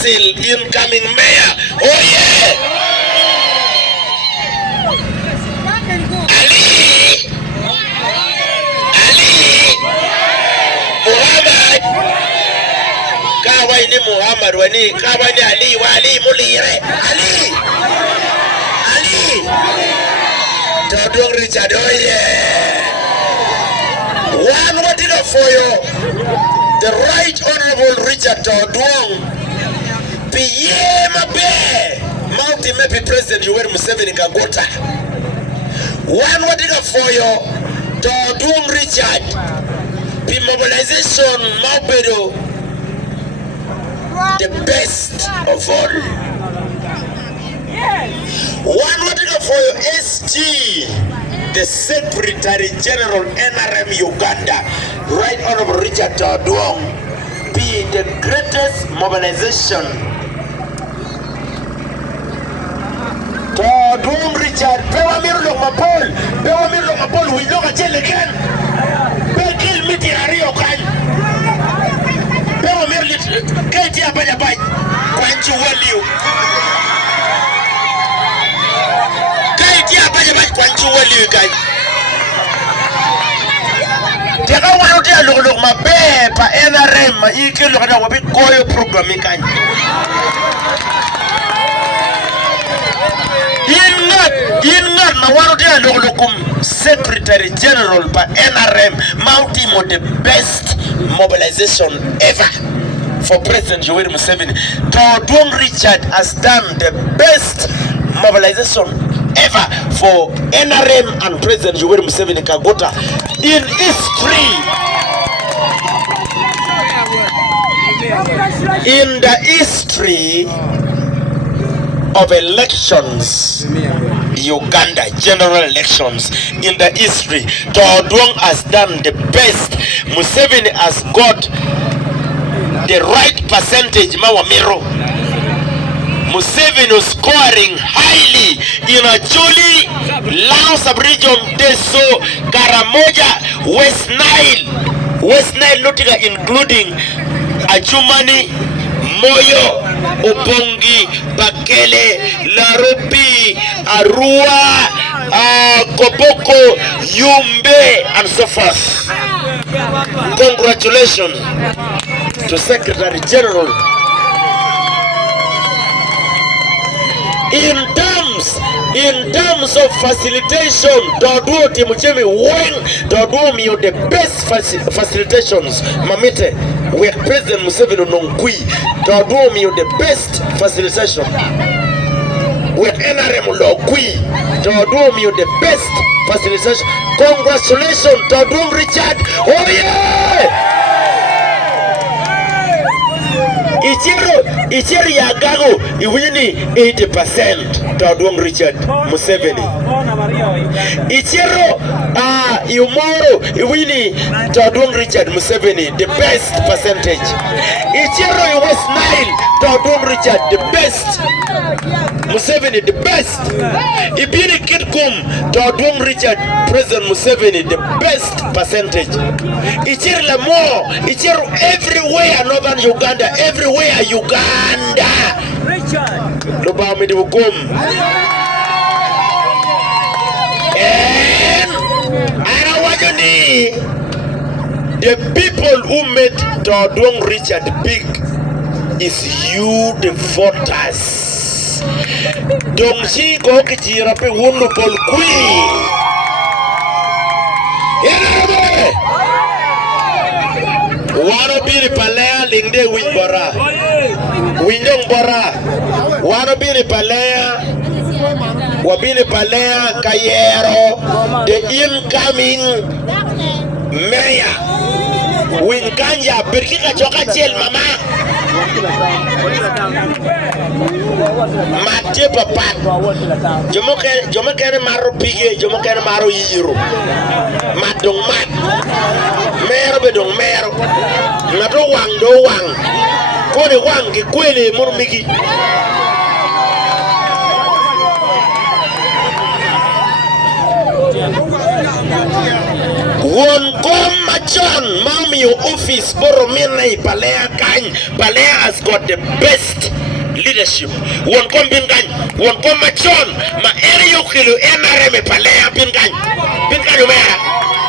Council, incoming mayor. Oh yeah! Muhammad. Kawai ni Muhammad wani, kawai ni Ali, wali mulire. Ali. Todwong Richard, oh yeah. One wadiga for you, the Right Honorable Richard Todwong. Piye mabe, Mountain Mepi President Yoweri Museveni Kagota. One wadiga for you, Todwong Richard. Pi mobilization Maupedo, the best of all. One wadiga for you, SG. The Secretary General NRM Uganda, Right Honorable Richard Todwong, be the greatest mobilization. Todwong Richard, pewa miru mapol, we look at again. Bekil miti ario kan. Pewa miru keti abaya bay, kwanchu waliu. Kwanchu wali guys. Teka wano tia luk mabe pa NRM ma iki luk na wabi koyo programi kan. Ingat na wano tia luk Secretary General pa NRM Mountain mo the best mobilization ever for President Yoweri Museveni. Todwong Richard has done the best mobilization ever for NRM and President Yoweri Museveni Kagota in history. In the history of elections, Uganda general elections, in the history, Todwong has done the best. Museveni has got the right percentage. Mawamiro Museveni was scoring highly in Acholi, Lao sub-region, Teso, Karamoja, West Nile, Notiga, including Achumani, Moyo, Obongi, Bakele, Laropi, Arua, Koboko, Yumbe, and so forth. Congratulations to Secretary General. In terms of facilitation, Todwong Timuchemi won. Todwong you the best facilitations. Mamite, we President Museveni Nongui. Todwong you the best facilitation. We NRM Logui. Todwong you the best facilitation. Congratulations, Todwong Richard. Oh yeah! Ichiro Yagago, iwini 80%. Todwong Richard Museveni. Ichiro Yumoro, iwini Todwong Richard Museveni, the best percentage. Ichiro West Nile, Todwong Richard, the best. Museveni, the best. Ibini Kitkum, Todwong Richard, President Museveni, the best percentage. Ichiro Lamo, Ichiro everywhere, Northern Uganda, everywhere Uganda. Lupa Midibukum. And Arawajani, the people who made Todwong Richard big is you, the voters. Dongsi go kichira pe wunu pol kui. Wano biri palea lingde winbora. Windong bora. Wano biri palea. Wabili palea Kayero. The incoming mayor. Winkanja birkika choka chel mama. Mate papa. Jomo kere maro pige, jomo kere maro yiro. Madong mat. Mero bedong mero. Na do wang. Kone wang ki kwele murmiki. Won kom machon mamiyo office boro mine Palea kany. Palea has got the best leadership. Won kom bin kany. Won kom machon ma ere yo kilo NRM Palea bin kany. Bin kany umea.